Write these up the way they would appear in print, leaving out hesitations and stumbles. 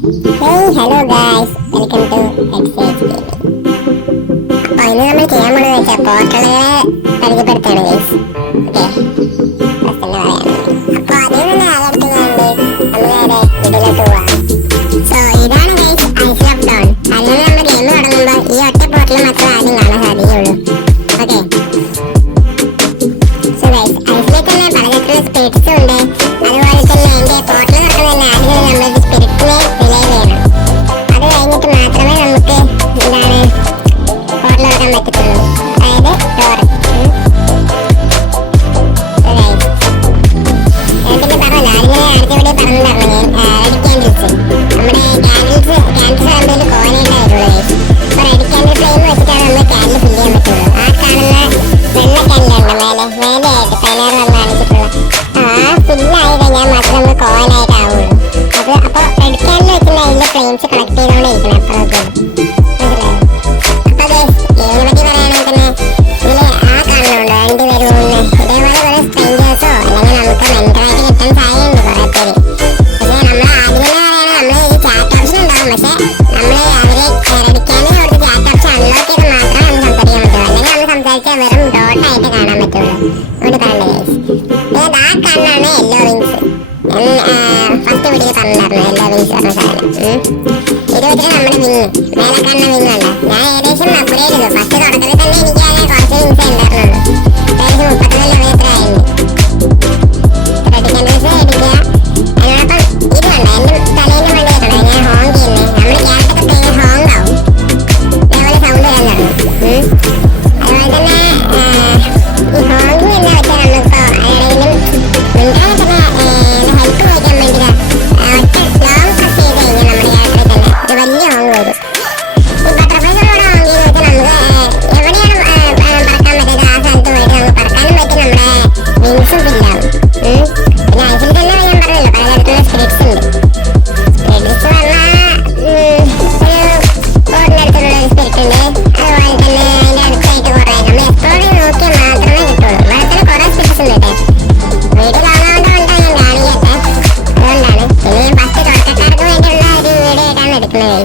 Hello guys, welcome to excise gaming. അപ്പോൾ ഇന്ന് നമ്മൾ ചെയ്യാൻ പോകുന്നത് വെച്ചാൽ പോർട്ടലുകളെ പരിചയപ്പെടുത്താണ് ഗൈസ്. ഓക്കെ, ഫസ്റ്റ് തന്നെ പറയാനാണ്. അപ്പോൾ അതിൽ നിന്ന് ആകർഷിക്കാണ്ട് നമ്മൾ നേരെ വീട്ടിലോട്ട് പോവാം. സോ ഇതാണ് ഗൈസ് ഐസ് ഓഫ് ഡോൺ. അതിൽ നിന്ന് നമ്മൾ ഗെയിം തുടങ്ങുമ്പോൾ ഈ ഒറ്റ പോർട്ടൽ മാത്രമേ ആദ്യം കാണാൻ സാധിക്കുകയുള്ളൂ. ഓക്കെ, സോ ഗൈസ് ഐസിലേക്ക് തന്നെ പലതരത്തിലുള്ള സ്പിരിറ്റ്സും ഉണ്ട്. അതുപോലെ തന്നെ അതിൻ്റെ പോർട്ടൽ തുറക്കുന്നതന്നെ ആദ്യം നമ്മളൊരു സ്പിരിറ്റിനെ റിലൈവ് ചെയ്യണം. അത് കഴിഞ്ഞിട്ട് മാത്രമേ നമുക്ക് എന്താണ് പോർട്ടൽ തുറക്കാൻ പറ്റത്തുള്ളൂ, അതായത് ഡോർ. പിന്നെ പറഞ്ഞല്ലോ അതിങ്ങനെ അടുത്തവിടെ പറഞ്ഞിട്ടുണ്ടായിരുന്നു റെഡ് ക്യാൻഡിൽസ്. നമ്മുടെ ക്യാൻഡിൽസ് ആകുമ്പോൾ കോയിനായിട്ട് വരുള്ളൂ. അപ്പോൾ റെഡ് ക്യാൻഡിൽ ഫ്ലെയിം വെച്ചിട്ടാണ് നമ്മൾ ക്യാൻഡിൽ ഫില്ല് ചെയ്യാൻ പറ്റുള്ളൂ. ആ കാണുന്ന വെള്ള ക്യാൻഡിലുണ്ട് മേലെയായിട്ട് 16 വന്ന് കാണിച്ചിട്ടുള്ള ആ ഫില്ലായി കഴിഞ്ഞാൽ മാത്രമേ നമ്മൾ കോയിനായിട്ട് ആവുള്ളൂ. അത് അപ്പോൾ റെഡ് ക്യാൻഡിൽ വെച്ചിട്ട് അതിൻ്റെ ഫ്ലെയിംസ് കളക്ട് ചെയ്തുകൊണ്ടേയിരിക്കണം. അപ്പോഴൊക്കെ അപ്പോൾ ഗെയിമിനെ പറ്റി പറയുകയാണെങ്കിൽ തന്നെ ഇതിൽ ആ കാണുന്നുണ്ട് 2 പേര് 3 ഇതേപോലെ കുറേ സ്ട്രേഞ്ചേഴ്സോ അല്ലെങ്കിൽ നമുക്ക് മെൻറ്ററായിട്ട് കിട്ടാൻ സാധ്യതയുണ്ട് കുറേ പേര്. പക്ഷേ നമ്മൾ ആദ്യം തന്നെ പറയുകയാണെങ്കിൽ നമ്മൾ ഈ ചാറ്റ് ഓപ്ഷൻ ഉണ്ടാകും. പക്ഷേ നമ്മൾ അവരെ റെഡ് ക്യാൻഡിൽ കൊടുത്ത് ചാറ്റ് ഓപ്ഷൻ അൺലോക്ക് ചെയ്ത് മാത്രമേ നമുക്ക് സംസാരിക്കാൻ പറ്റുള്ളൂ. അല്ലെങ്കിൽ നമ്മൾ സംസാരിച്ചാൽ വെറും ഡോട്ടായിട്ട് കാണാൻ പറ്റുള്ളൂ. ഇവിടെ പറയണ്ടേ ഗൈസ്, ആ കാണാണ് യെല്ലോ വിങ്സ്. ഫസ്റ്റ് വീഡിയോ പറഞ്ഞിട്ടുണ്ടായിരുന്നു യെല്ലോ വിങ്സ് പറഞ്ഞ സാധനം. ഇത് വെച്ചിട്ട് നമ്മുടെ വിങ് മേലെ കാണുന്ന വിങ് അല്ല, ഞാൻ ഏകദേശം അപ്ഗ്രേഡ് ചെയ്തു. ഫസ്റ്റ് തുടക്കത്തിൽ തന്നെ എനിക്ക് അതിനെ കുറച്ച് വിങ്സ് ഉണ്ടായിരുന്നുള്ളൂ. ഏകദേശം 34 ലെവൽ എത്ര ആയിരുന്നു. റെഡ് ക്യാൻഡിൽസ് അടിക്കുക. അതിനോടൊപ്പം ഇത് കണ്ട എൻ്റെ തലേൻ്റെ വണ്ടി കേട്ടോ ഞാൻ ഹോങ് ചെയ്യുന്നത്. നമ്മുടെ ക്യാരക്ടർ കഴിഞ്ഞാൽ ഹോങ് ആവും, അതേപോലെ സൗണ്ട് വരാൻ തുടങ്ങും. അതുപോലെ തന്നെ ഈ ഹോങ്ങിങ് എന്താ വെച്ചാൽ നമ്മളിപ്പോൾ ആരെങ്കിലും മുൻകാലം തന്നെ ഹെൽപ്പ് ചോദിക്കാൻ വേണ്ടി ഒറ്റ ലോങ് പ്രസ് ചെയ്ത് കഴിഞ്ഞാൽ നമ്മുടെ ക്യാരക്ടറിൽ തന്നെ ഒരു വലിയ ഹോങ് വരും. ഈ ബട്ടർഫ്ലൈസിലൂടെ ഹോങ് ചെയ്യുന്ന വെച്ചാൽ നമുക്ക് എവിടെയാണ് പറക്കാൻ പറ്റാത്ത ആ സ്ഥലത്ത് പോയിട്ട് നമുക്ക് പറക്കാനും പറ്റും. നമ്മുടെ വിങ്സും ഫില്ലാവും. പിന്നെ ഐസിൽ തന്നെ ഞാൻ പറഞ്ഞല്ലോ പലതരത്തിലുള്ള സ്പിരിറ്റ്സ് ഉണ്ട്. സ്പിരിറ്റ്സ് പറഞ്ഞാൽ ഒരു ബോർഡിൻ്റെ അടുത്തുള്ള ഒരു സ്പിരിറ്റ് ഉണ്ട്. അതുപോലെ തന്നെ അതിൻ്റെ അടുത്തായിട്ട് കുറേ നമ്മൾ എക്സ്പ്ലോർ ചെയ്ത് നോക്കിയാൽ മാത്രമേ കിട്ടുള്ളൂ. ഇവിടെ തന്നെ കുറേ സ്പിരിറ്റ്സ് ഉണ്ട് കേട്ടോ. വീഡിയോ കാണാവുന്നതുകൊണ്ടാണ് ഞാൻ കാണിക്കാത്ത, അതുകൊണ്ടാണ്. പിന്നെ ഞാൻ ഫസ്റ്റ് തുടക്കക്കാർക്ക് വേണ്ടിയുള്ള ഒരു വീഡിയോ ആയിട്ടാണ് എടുക്കുന്നത്.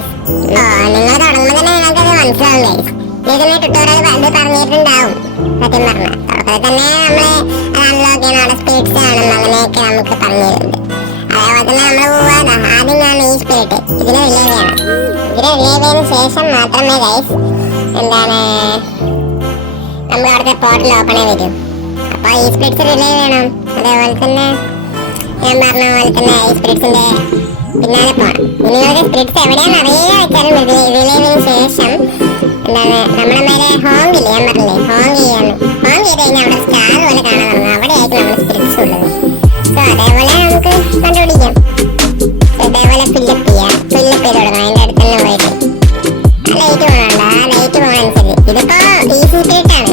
നിങ്ങൾ തുടങ്ങുമ്പോൾ തന്നെ നിങ്ങൾക്കത് മനസ്സിലാവും ഗൈസ്. ഇതിന് ട്യൂട്ടോറിയൽ അത് പറഞ്ഞിട്ടുണ്ടാവും. സത്യം പറഞ്ഞാൽ തുടക്കത്തിൽ തന്നെ നമ്മൾ അത് അൺലോക്ക് ചെയ്യണം, അവിടെ സ്പിരിറ്റ്സ് കാണണം, അങ്ങനെയൊക്കെ നമുക്ക് പറഞ്ഞു തരുന്നുണ്ട്. അതേപോലെ തന്നെ നമ്മൾ പോവാതെ ആദ്യം കാണുന്ന ഈ സ്പിരിറ്റ് ഇതിനെ റിലൈവ് ചെയ്യണം. ഇതിനെ റിലൈവ് ചെയ്തതിന് ശേഷം മാത്രമേ ഗൈസ് എന്താണ് നമ്മൾ അവിടുത്തെ പോർട്ടൽ ഓപ്പൺ ആയി വരും. അപ്പോൾ ഈ സ്പിരിറ്റ്സ് റിലൈവ് ചെയ്യണം. അതേപോലെ തന്നെ ഞാൻ പറഞ്ഞ പോലെ തന്നെ ഈ സ്പിരിറ്റ്സിൻ്റെ പിന്നാലെ പോകണം. ഇനി നിങ്ങൾക്ക് സ്പിരിറ്റ്സ് എവിടെയാണെന്ന് അറിയുക വെച്ചാലും റിലൈവിന് ശേഷം എന്താണ് നമ്മുടെ മേലെ ഹോങ് ഇല്ലേ, ഞാൻ പറഞ്ഞില്ലേ ഹോങ് ചെയ്യാന്ന്. ഹോങ് ചെയ്ത് കഴിഞ്ഞാൽ അവിടെ സ്റ്റാർ പോലെ കാണാൻ തുടങ്ങും. അവിടെയായിരിക്കും നമ്മൾ സ്പിരിറ്റ്സ് ഉള്ളത്. സോ അതേപോലെ നമുക്ക് കണ്ടുപിടിക്കാം. ഇതേപോലെ ഫില്ലപ്പ് ചെയ്യാം, ഫില്ലപ്പ് ചെയ്ത് കൊടുക്കണം. അതിൻ്റെ അടുത്ത് തന്നെ പോയിട്ട് ആ ലൈറ്റ് പോകണുണ്ട്. ആ ലൈറ്റ് പോകണനുസരിച്ച് ഇതിപ്പോൾ ഈസി സ്പിരിറ്റ് ആണ്.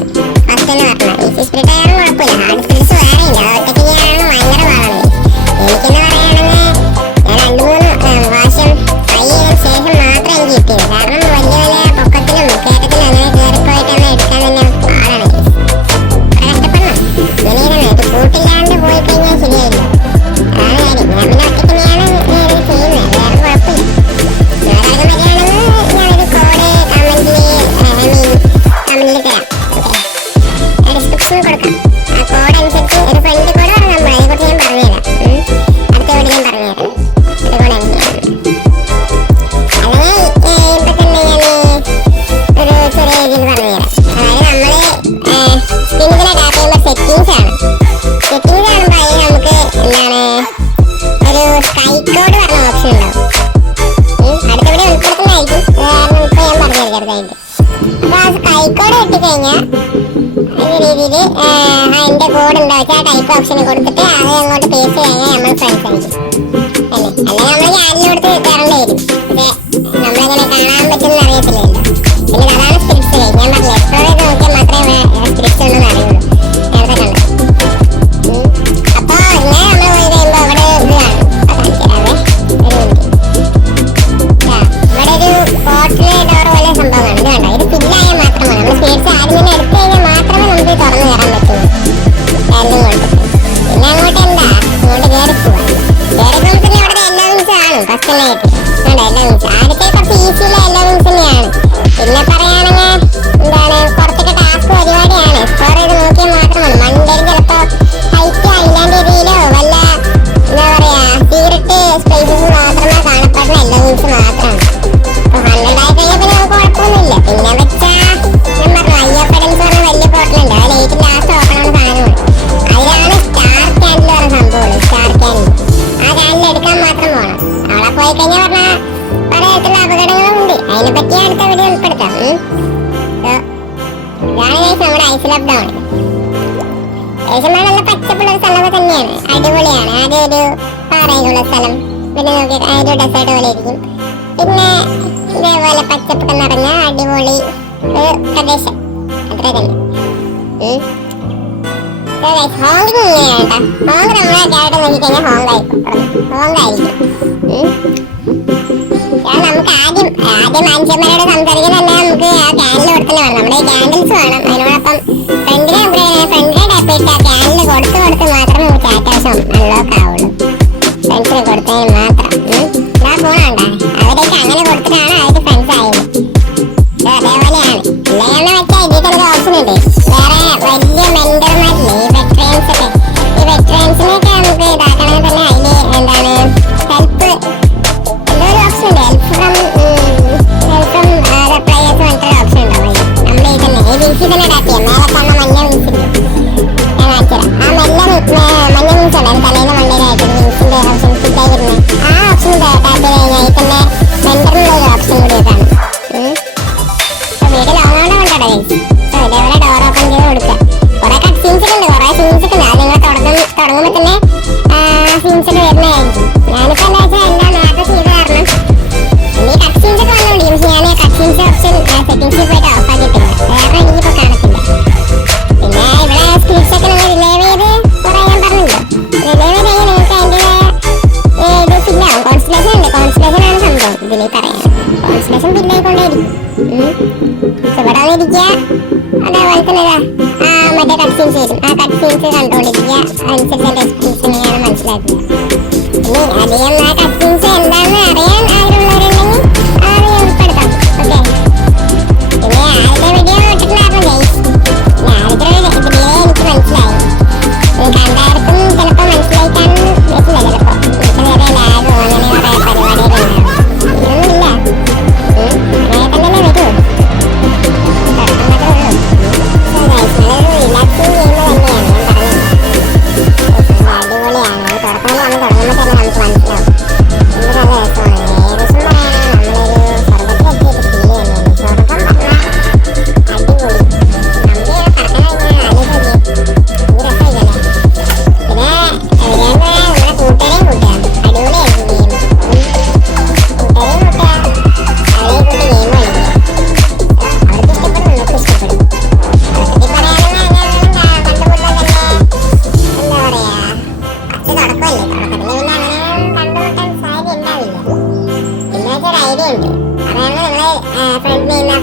ഫസ്റ്റ് തന്നെ പറഞ്ഞാൽ ഈസി സ്പിരിറ്റ് ആയാലും കുഴപ്പമില്ല. ഹാർഡ് സ്പിരിറ്റ്സ് വേറെ ഇല്ല. അത് ഒറ്റയ്ക്ക് ചെയ്യാനാണ് ഭയങ്കര പാടാണ്. എനിക്കെന്ന് പറയുകയാണെങ്കിൽ ഞാൻ 2-3 പ്രാവശ്യം ട്രൈ ചെയ്തതിന് ശേഷം മാത്രമേ എനിക്ക് കിട്ടിയത്. കാരണം വലിയ വലിയ പൊക്കത്തിലും കയറ്റത്തിലും അങ്ങനെ കയറിപ്പോയിട്ടാണ് എടുക്കാൻ തന്നെ പാടാണ്. കഷ്ടപ്പെടണം. ഇങ്ങനെ ഇരുന്ന് ഇത് കൂട്ടില്ലാണ്ട് പോയി കഴിഞ്ഞാൽ ശരിയായില്ല. അതാണ് കാര്യം. ഞാൻ പിന്നെ ഒറ്റയ്ക്ക് തന്നെയാണ് ഇത് ചെയ്യുന്നത്, വേറെ കുഴപ്പമില്ല. നിങ്ങളുടെ കാര്യം വരികയാണെങ്കിൽ ഞാനൊരു കോഡ് കമന്റിൽ തരാം. ഓക്കെ, ഡിസ്ക്രിപ്ഷനിൽ കൊടുക്കാം. ആ കോഡ് അനുസരിച്ച് ഒരു ഫ്രണ്ട് കോഡ് പറഞ്ഞാൽ നമ്മൾ അതിനെക്കുറിച്ച് ഞാൻ പറഞ്ഞുതരാം. അടുത്ത വീഡിയോ ഞാൻ പറഞ്ഞുതരാം അതുകൊണ്ട് അല്ലെങ്കിൽ ഇപ്പം തന്നെ ഞാൻ ഒരു ചെറിയ രീതിയിൽ പറഞ്ഞുതരാം. അതായത് നമ്മൾ സ്ക്രീനിൽ ടാപ്പ് ചെയ്യുമ്പോൾ സെറ്റിങ്സ് ആണ്. സെറ്റിങ്സ് കാണുമ്പോൾ അതിൽ നമുക്ക് എന്താണ് ഒരു സ്കൈ കോഡ് പറഞ്ഞ ഓപ്ഷൻ ഉണ്ടാവും. അടുത്ത വീഡിയോ ഉൾപ്പെടുത്തുന്നതായിരിക്കും, കാരണം ഇപ്പോൾ ഞാൻ പറഞ്ഞു ചെറുതായിട്ട്. അപ്പോൾ ആ സ്കൈ കോഡ് കിട്ടിക്കഴിഞ്ഞാൽ ഈ രീതിയിൽ അതിൻ്റെ കോഡ് എന്താ വെച്ചാൽ ആ ടൈപ്പ് ഓപ്ഷന് കൊടുത്തിട്ട് അത് അങ്ങോട്ട് പേസ്റ്റ് കഴിഞ്ഞാൽ നമ്മൾ ഫ്രണ്ട്സ് ആയിരിക്കും അല്ലേ. അല്ലെങ്കിൽ നമ്മൾ ക്യാനിൽ കൊടുത്ത് കയറേണ്ടി വരും. പക്ഷേ നമ്മളെങ്ങനെ കാണാൻ പറ്റുമെന്ന് അറിയത്തില്ലല്ലോ. പിന്നെ അതാണ് സ്പിരിറ്റ്സ്. ഞാൻ പറഞ്ഞില്ല എക്സ്പ്ലോർ ചെയ്ത് നോക്കിയാൽ മാത്രമേ സ്പിരിറ്റ്സ് ഉണ്ടെന്ന് അറിയുള്ളൂ. നേരത്തെ കണ്ടത്. അപ്പോൾ ഇങ്ങനെ നമ്മൾ പോയി കഴിയുമ്പോൾ അവിടെ ഇത് കാണും. കാണിച്ചു തരാവേ, ഒരു മിനിറ്റ്. ഇവിടെ ഒരു പോർട്ടൽ ഡോർ പോലെ സംഭവമാണ്. ഇത് കണ്ടോ, ഇത് ഫില്ലായാൽ മാത്രമാണ് നമ്മൾ സ്പിരിറ്റ്സ് ആദ്യം തന്നെ എടുത്തു കഴിഞ്ഞാൽ മാത്രമേ നമുക്ക് തുറന്നു കയറാൻ പറ്റുള്ളൂ. ക്യാൻഡിൽ കൊടുത്തിട്ട് പിന്നെ അങ്ങോട്ട് എന്താ ഇങ്ങോട്ട് കയറി ആദ്യത്തെ കുറച്ച് ഈസിയുള്ള എല്ലാ വിങ്സ് തന്നെയാണ്. പിന്നെ പറയുകയാണെങ്കിൽ എന്താണ് കുറച്ചൊക്കെ ടാസ്ക് പരിപാടിയാണ്. എക്സ്പ്ലോർ ചെയ്ത് നോക്കിയാൽ മാത്രമാണ്. മണ്ടേരി ചിലപ്പോ ഹൈറ്റ് ഐലാൻഡ് ഏരിയയിലോ വല്ല എന്താ പറയാ സീക്രട്ട് സ്പേസസ് മാത്രമേ കാണപ്പെടുന്ന എല്ലാ വിങ്സ് മാത്രമാണ്. 100 ആയി കഴിഞ്ഞാൽ പിന്നെ നമുക്ക് കുഴപ്പമൊന്നുമില്ല. പിന്നെ വെച്ചാ ഞാൻ പറഞ്ഞു അയ്യപ്പഡൻസ് പറഞ്ഞ വലിയ പോർട്ടലുണ്ട്. അതിൽ ഏറ്റവും ലാസ്റ്റ് ഓപ്പൺ ആവുന്ന സാധനമാണ്. അതിലാണ് സ്റ്റാർ ക്യാൻഡിൽ പറഞ്ഞ സംഭവമാണ്. സ്റ്റാർ ക്യാൻഡിൽ ആ ക്യാൻഡിൽ എടുക്കാൻ മാത്രം പോകണം. അവിടെ പോയി കഴിഞ്ഞാൽ പറഞ്ഞാൽ പലതരത്തിലുള്ള അപകടങ്ങളുണ്ട്. അതിനെ പറ്റി അടുത്ത വീഡിയോ ഉൾപ്പെടുത്താം. ഇതാണ് നമ്മുടെ ഐസ്ലാബ് ഡൗൺ. ഏകദേശം നല്ല പച്ചപ്പുള്ള ഒരു സ്ഥലമൊക്കെ തന്നെയാണ്. അടിപൊളിയാണ്. ആദ്യം ഒരു പാറയിലുള്ള സ്ഥലം, പിന്നെ നോക്കി ഒരു ഡെസേർട്ട് പോലെ ഇരിക്കും. പിന്നെ ഇതേപോലെ പച്ചപ്പൊക്കെ നിറഞ്ഞ അടിപൊളി ഒരു പ്രദേശം. അത്ര തന്നെ. ഹോങ് ഇങ്ങനെയാണ് കേട്ടോ. ഹോങ് നമ്മളെ ക്യാരറ്റ് നോക്കിക്കഴിഞ്ഞാൽ ഹോങ് ആയിരിക്കും. നമുക്ക് ആദ്യം മനുഷ്യന്മാരോട് സംസാരിക്കാൻ തന്നെ നമുക്ക് ആ ക്യാൻഡിൽ കൊടുത്തന്നെ വേണം. നമ്മുടെ ഈ ക്യാൻഡിൽസ് വേണം. അതിനോടൊപ്പം ഫ്രണ്ടിനെ ടാപ്പ് ഇട്ട് ആ ക്യാൻഡിൽ കൊടുത്ത് മാത്രമേ നമുക്ക് അത്യാവശ്യം അൺലോക്ക് ആവുള്ളൂ. ഫ്രണ്ട്സിന് കൊടുത്തതിന് മാത്രം. ഇതാ പോണണ്ട അവരൊക്കെ അങ്ങനെ കൊടുത്തിട്ടാണ് അവര് ഫ്രണ്ട്സ് ആയത്. അതേപോലെയാണ്. ഇല്ലെന്ന് വെച്ചാൽ ഇതിൽ തന്നെ ഓപ്ഷൻ ഉണ്ട്. വേറെ വലിയ മെന്റർമാരില്ലേ ഈ വെറ്ററൻസൊക്കെ, ഈ വെറ്ററൻസിനെയൊക്കെ നമുക്ക് ഇതാക്കണമെങ്കിൽ തന്നെ അതിന് എന്താണ് ഹെൽപ്പ് എന്തോ ഒരു ഓപ്ഷൻ ഉണ്ട്. ഹെൽപ്പ് ഫ്രം പ്ലേയേഴ്സ് പറഞ്ഞിട്ടൊരു ഓപ്ഷൻ ഉണ്ടാവും. നമ്മൾ ഈ തന്നെ ഈ വിൻസിൽ തന്നെ ടാപ്പ് ചെയ്യാം. മേലെ കാണുന്ന മഞ്ഞ വിൻസിൽ ഞാൻ കാണിച്ചുതരാം. ആ മഞ്ഞ വിൻസ് ഉണ്ട്. അത് തലേന്ന് മണ്ടയിലായിട്ട് വിൻസിന്റെ ഓപ്ഷൻ ഫിറ്റായി വരുന്നത്. ആ ഓപ്ഷൻ ടാപ്പ് ചെയ്ത് കഴിഞ്ഞാൽ ഈ തന്നെ മെന്ററിനുള്ള ഒരു ഓപ്ഷൻ കൂടി ഇതാണ്. വീട്ടിൽ ലോങ്ങോടെ കൊണ്ടാണ് ഇതേപോലെ ഡോർ ഓപ്പൺ ചെയ്ത് കൊടുക്കുക. കുറെ കട്ട് സീൻസ് ഉണ്ട്, കുറെ സീൻസ് ഉണ്ട്. അത് നിങ്ങൾ തുടങ്ങുമ്പോൾ തന്നെ സീൻസ് ഒക്കെ വരുന്നതായിരിക്കും. ഞാനിപ്പോൾ എന്താ വെച്ചാൽ എല്ലാം നേരത്തെ ചെയ്ത് കാരണം ഈ കട്ട് സീൻസ് ഒക്കെ വന്നുകൊണ്ട് പക്ഷെ ഞാൻ കട്ട് സീൻസ് ഓപ്ഷൻ സെറ്റിംഗ്സിൽ പോയിട്ട് ഓഫ് ആക്കിയിട്ടില്ല. വേറെ എനിക്കിപ്പോൾ കാണത്തില്ല. പിന്നെ ഇവിടെ സ്പീഡ്സ് ഒക്കെ നിങ്ങൾ റിലൈവ് ചെയ്ത് കുറെ ഞാൻ പറഞ്ഞില്ല. റിലൈവ് ചെയ്ത് കഴിഞ്ഞാൽ നിങ്ങൾക്ക് അതിൻ്റെ ഇത് ഫില്ലാവും. കോൺസ്റ്റലേഷൻ ഉണ്ട്. കോൺസ്റ്റലേഷൻ ആണ് സംഭവം ഇതിൽ പറയാം. കോൺസ്റ്റലേഷൻ ഫില്ലായിക്കൊണ്ടേയിരിക്കും. ഇവിടെ വന്നിരിക്കുക. അതേപോലെ തന്നെ മറ്റേ കട്ട് സീൻസ് വരും. ആ കട്ട് സീൻസ് കണ്ടുകൊണ്ടിരിക്കുക. അനുസരിച്ച് എൻ്റെ എക്സ്പീരിയൻസ് എങ്ങനെയാണ് മനസ്സിലാക്കുക. ഇനി അധികം ആ കട്ട് സീൻസ് എന്താണെന്ന് അറിയാൻ ആഗ്രഹമുള്ളവരുണ്ടെങ്കിൽ അത് ഉൾപ്പെടുത്താം. ഓക്കെ. പിന്നെ ആദ്യത്തെ വീഡിയോ ഇട്ടിട്ടുണ്ടായിരുന്നു ഗൈസ്. ആദ്യത്തെ ഇതിലേ എനിക്ക് മനസ്സിലായി. കണ്ടാർക്കും ചിലപ്പോൾ മനസ്സിലാക്കാൻ പറ്റില്ല. ചിലപ്പോൾ എനിക്ക് വേറെ ലാഗോ അങ്ങനെ കുറേ പരിപാടികളുണ്ടാവും. ഇതൊന്നുമില്ല. അങ്ങനെ തന്നെ വരൂ.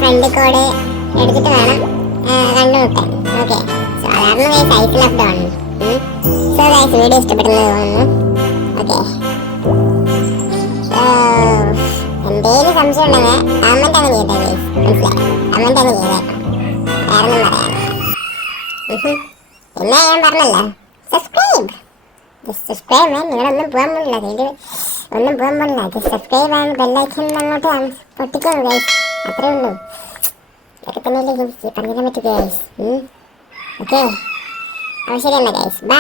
ഫ്രണ്ട് കോഡ് എടുത്തിട്ട് വേണം കണ്ടുമുട്ടാൻ. ഓക്കെ. സാധാരണ ഐസ്ലാബ് ഡൗൺ. സോ ഗൈസ് വീഡിയോ ഇഷ്ടപ്പെടുന്നത് തോന്നുന്നു. ഓക്കെ. എന്തേലും സംശയം ഉണ്ടെങ്കിൽ കമന്റ് അങ്ങ് ചെയ്തേ ഗൈസ്. മനസ്സിലായി? കമന്റ് അങ്ങ് ചെയ്തേക്കാം. വേറൊന്നും പറയാനില്ല. പിന്നെ ഞാൻ പറഞ്ഞല്ലോ സബ്സ്ക്രൈബ്. സബ്സ്ക്രൈബ് നിങ്ങളൊന്നും പോകാൻ പോലില്ല. ഒന്നും പോകാൻ പോലില്ല. സബ്സ്ക്രൈബ് ആണ്. ബെല്ലൈക്കൻ അങ്ങോട്ട് പൊട്ടിക്കോളൂ ഗൈസ്. അത്രേ ഉള്ളൂ. ഇതൊക്കെ തന്നെയല്ലേ പറഞ്ഞിട്ട് പറ്റും ഗൈസ്. ഓക്കെ. അപ്പോൾ ശരി എന്നാ ഗൈസ്. ബൈ.